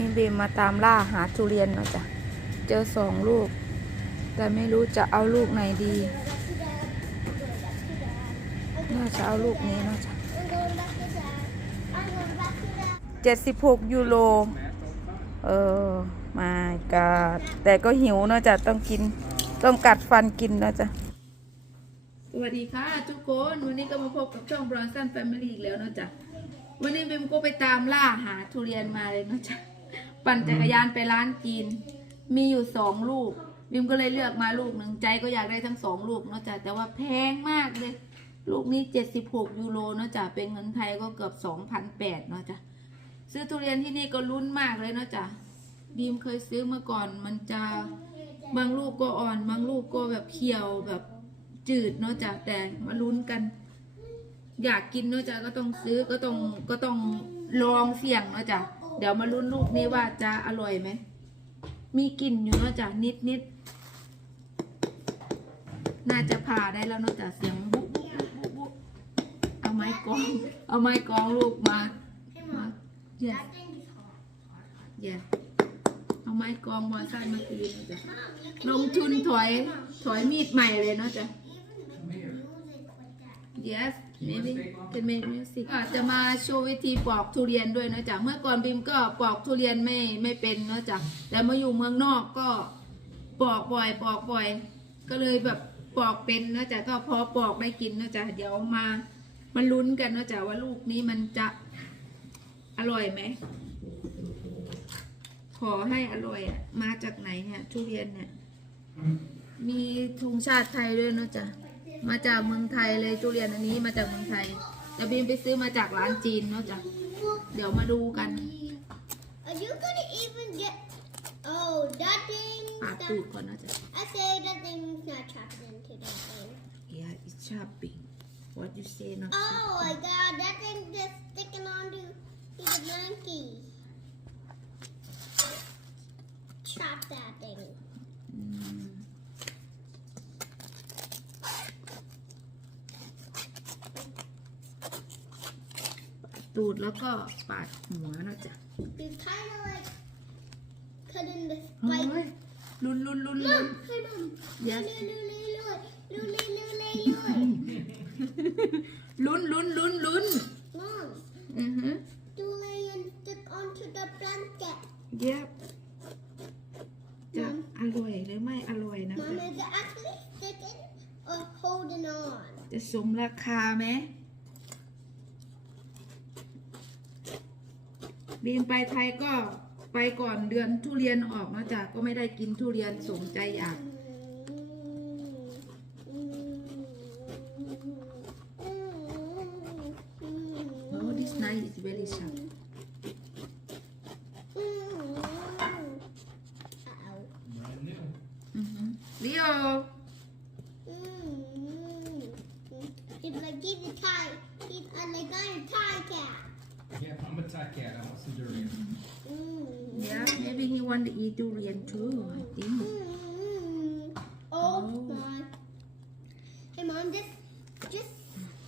นี่บีมมาตามล่าหาทุเรียนเนาะจ้ะเจอสองลูก แต่ไม่รู้จะเอาลูกไหนดี น่าจะเอาลูกนี้เนาะจ้ะเจ็ดสิบหกยูโร เออ มากาแต่ก็หิวเนาะจ้ะต้องกิน ต้องกัดฟันกินเนาะจ้ะสวัสดีค่ะทุกคนวันนี้ก็มาพบกับช่อง Bronson Family อีกแล้วเนาะจ๊ะ วันนี้บิมก็ไปตามล่าหาทุเรียนมาเลยเนาะจ๊ะ ปั่นจักรยานไปร้านจีน มีอยู่สองลูกบิมก็เลยเลือกมาลูกหนึ่งใจก็อยากได้ทั้งสองลูกเนาะจ๊ะแต่ว่าแพงมากเลย ลูกนี้เจ็ดสิบหกยูโรเนาะจ๊ะเป็นเงินไทยก็เกือบสองพันแปดเนาะจ๊ะซื้อทุเรียนที่นี่ก็ลุ้นมากเลยเนาะจ๊ะบีมเคยซื้อมาก่อนมันจะบางลูกก็อ่อน บางลูกก็แบบเขียวแบบจืดเนาะจ๊ะแต่มาลุ้นกัน อยากกินเนาะจ๊ะก็ต้องซื้อก็ต้องก็ต้องลองเสี่ยงเนาะจ๊ะ เดี๋ยวมาลุ้นลูกนี้ว่าจะอร่อยไหม มีกลิ่นอยู่เนาะจ๊ะนิดนิดน่าจะผ่าได้แล้วเนาะจ๊ะเสียงบุ๊บบุ๊บบุ๊บบุ๊บเอาไม้กรอง เอาไม้กรองลูกมามา yes yes เอาไม้กรองมาใส่มาคืนเนาะจ๊ะลงทุนถอยถอยมีดใหม่เลยเนาะจ๊ะ yes maybe can make music อะจะมาโชว์วิธีปอกทุเรียนด้วยเนอะจ๊ะเมื่อก่อนบิมก็ปอกทุเรียนไม่ไม่เป็นเนอะจ๊ะแต่มาอยู่เมืองนอกก็ปอกบ่อยปอกบ่อย ก็เลยแบบปอกเป็นเนอะจ๊ะก็พอปอกได้กินเนอะจ๊ะเดี๋ยวมามาลุ้นกันเนอะจ๊ะว่าลูกนี้มันจะอร่อยไหมขอให้อร่อยอะมาจากไหนเนี่ยทุเรียนเนี่ยมีธงชาติไทยด้วยเนอะจ๊ะ มาจากเมืองไทยเลยทุเรียนอันนี้มาจากเมืองไทยแต่บีมไปซื้อมาจากร้านจีนเนาะจ๊ะเดี๋ยวมาดูกัน Are you gonna even get? Oh, that thing. ปาดตูดก่อนเนาะจ๊ะ I say that thing's not trapped into that thing. Yeah it's chopping What you say not Oh my god, that thing just sticking onto to the monkey. Chop that thing. อืมปาด ตูดแล้วก็ปาดหัวเนาะจ๊ะ You kind of like cutting the เฮ้ spike. ยลุ้นลุ้นลุ้นลุ้น Look, hey mom. Yes. Look, look, look, look, look, look, look. ลุ้นลุ้นลุ้นลุ้น Mom, อือฮึ do lay and stick onto the blanket. เย็บจะอร่อยหรือไม่อร่อยนะ Mom, จ๊ะ is it actually sticking or holding on? จะสมราคาไหม บีมไปไทยก็ไปก่อนเดือนทุเรียนออกนะจ๊ะก็ไม่ได้กินทุเรียนสมใจอยากโอ้ this knife is very sharp Uh-oh. อือฮึลิโอ He's like, he's a Thai. He's uh, like I'm a Thai cat. Yeah, I'm a Thai cat. I want some durian. Mm. yeah maybe he want to eat durian too I think Mm. Oh Oh. my. Hey mom, just just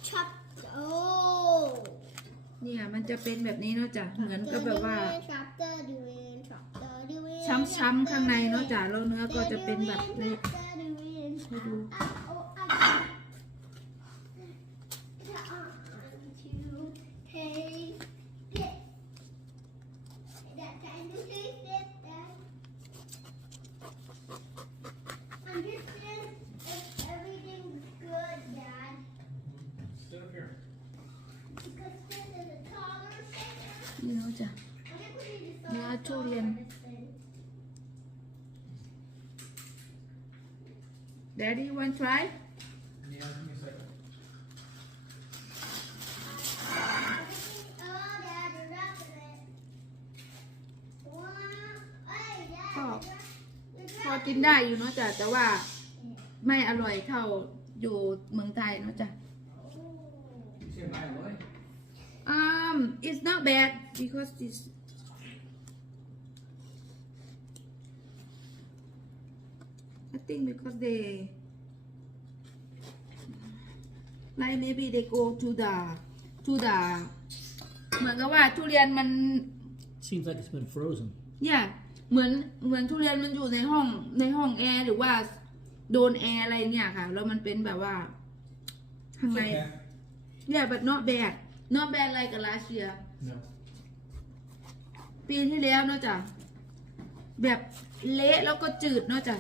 chop. Oh. เนี่ย มันจะเป็นแบบนี้เนาะจ๊ะเหมือนกับแบบว่า Chop the durian, chop the durian. ช้ำๆ ข้างในเนาะจ๊ะแล้วเนื้อก็จะเป็นแบบนี้ ให้ดู Sit up here. นี่เนาะจ๊ะ เนื้อทุเรียน Daddy want try Yeah, give me a second. Oh, พอกินได้อยู่เนาะจ๊ะแต่ว่าไม่อร่อยเท่าอยู่เมืองไทยเนาะจ๊ะ You say bye, boy. um it's not bad because this I think because they like maybe they go to the to the เหมือนกับว่าทุเรียนมัน Seems like it's been frozen. เนี่ยเหมือนเหมือนทุเรียนมันอยู่ในห้องในห้องแอร์หรือว่าโดนแอร์อะไรเนี่ยค่ะ แล้วมันเป็นแบบว่าข้าง It's ใน okay. เนี่ย but not bad not bad like last year No. ปีที่แล้วเนอะจ้ะแบบเละแล้วก็จืดเนอะจ้ะ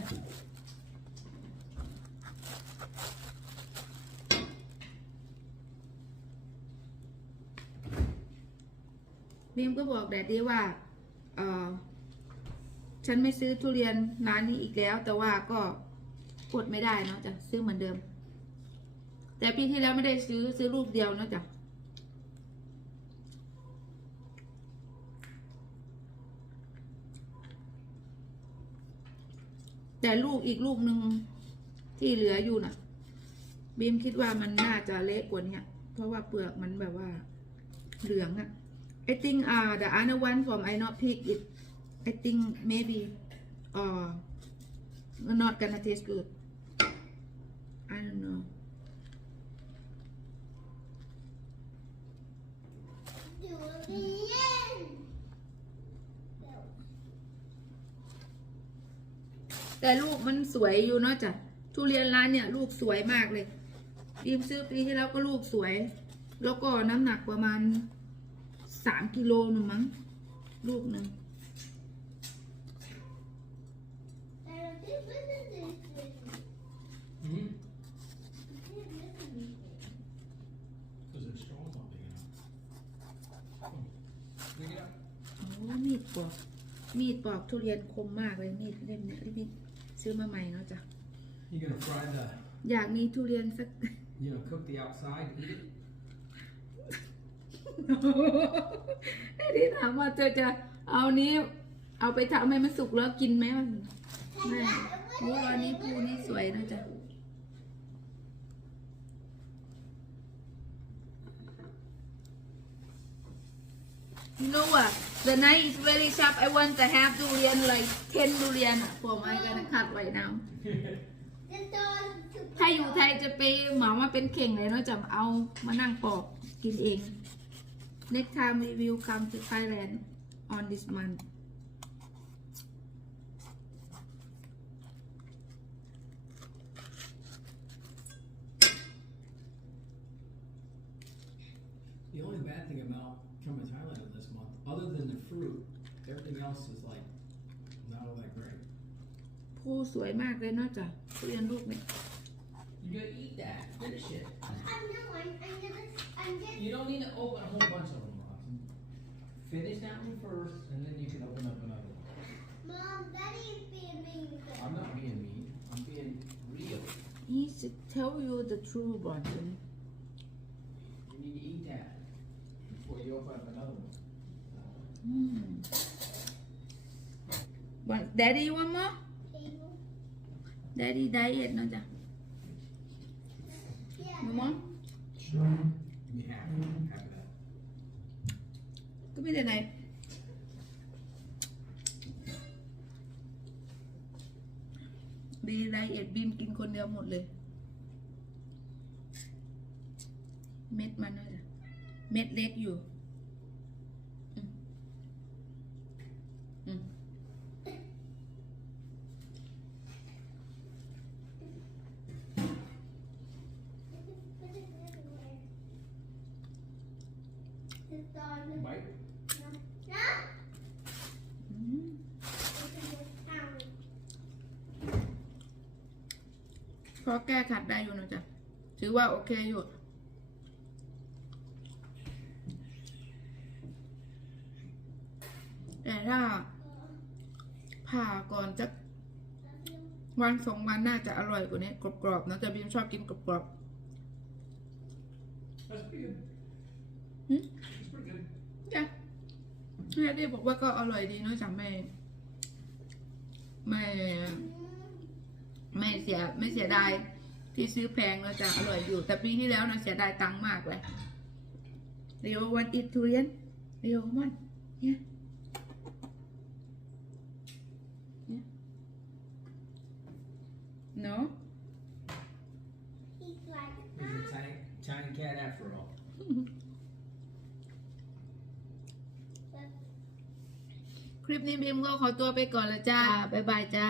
บีมก็บอกแดดดี้ว่าเออฉันไม่ซื้อทุเรียนร้านนี้อีกแล้ว แต่ว่าก็อดไม่ได้เนาะจ้ะซื้อเหมือนเดิม แต่ปีที่แล้วไม่ได้ซื้อซื้อลูกเดียวเนาะจ้ะแต่ลูกอีกลูกหนึ่งที่เหลืออยู่น่ะบีมคิดว่ามันน่าจะเละกว่านี้เพราะว่าเปลือกมันแบบว่าเหลืองอะ I think uh the other one from I not pick it I think maybe uh not gonna taste good I don't know Durian. แต่ลูกมันสวยอยู่เนาะจ้ะทุเรียนร้านเนี่ย ลูกสวยมากเลยบีมซื้อปีที่แล้วก็ลูกสวย แล้วก็น้ำหนักประมาณ สามกิโลหนึ่งมั้ง ลูกหนึ่ง I don't think this is this. Mm-hmm. This is this. Because their straw's not big enough. Oh. Dig it up. โอ้มีดปอก มีดปอกทุเรียนคมมากเลยมีดเล่มเนี้ยรีบซื้อมาใหม่เนาะจ้ะ You gonna fry the, อยากมีทุเรียนสัก you know, cook the outside, eat it? ไอ้ที่ถามว่าเธอจะเอานี้เอาไปทำให้มันสุกแล้วกินไหมมันไม่โอ้ร้านนี้ภูนี่สวยนะจ๊ะ You know what? The knife is very sharp. I want to have durian like 10 durian for my gonna cut right now. This dog is too ถ้าอยู่ไทยจะไปเหมามาเป็นเข่งเลยเนาะจะเอามานั่งปอกกินเอง Next time we will come to Thailand on this month. The only bad thing about coming to Thailand this month, other than the fruit, everything else is like not all that great. ภูสวยมากเลยเนาะจ้ะทุเรียนลูกเนี่ย You gotta eat that. Finish it. I know. I'm. I'm just. I'm just. You don't need to open a whole bunch of them, Ross. Finish that one first, and then you can open up another one. Mom, Daddy's being mean. I'm not being mean. I'm being real. He should tell you the truth, one. You need to eat that before you open up another one. Mm. Want Daddy, you want more? Daddy, diet, no, da. Yeah. Sure. Yeah. ก็ไม่ได้ไหนดีไดเอทบีมกินคนเดียวหมดเลย เม็ดมันนะจ๊ะเม็ดเล็กอยู่ อืมอืม Put it everywhere. This dog. Bite. No. อืม It's in this town. พอแก้ขัดได้อยู่นะจ๊ะถือว่าโอเคอยู่ แต่ถ้า ผ่าก่อนจะวันสองวันน่าจะอร่อยกว่านี้กรอบๆนะแต่บีมชอบกินกรอบ That's pretty good. Hmm? That's pretty good. ๆจ้ะแม่ได้บอกว่าก็อร่อยดีเนอะจ๊ะไม่ไม่ ไม่ เสียไม่เสียดายที่ซื้อแพงแล้วจะอร่อยอยู่ แต่ปีที่แล้วนะเสียดายตังค์มากเลยเรียววันอิตทุเรียนเรียวมันเนี่ยเนี่ย no He's like, He's a tiny, tiny cat after all. ลิปนี้พิมพ์ก็ขอตัวไปก่อนละจ้า บ๊ายบายจ้า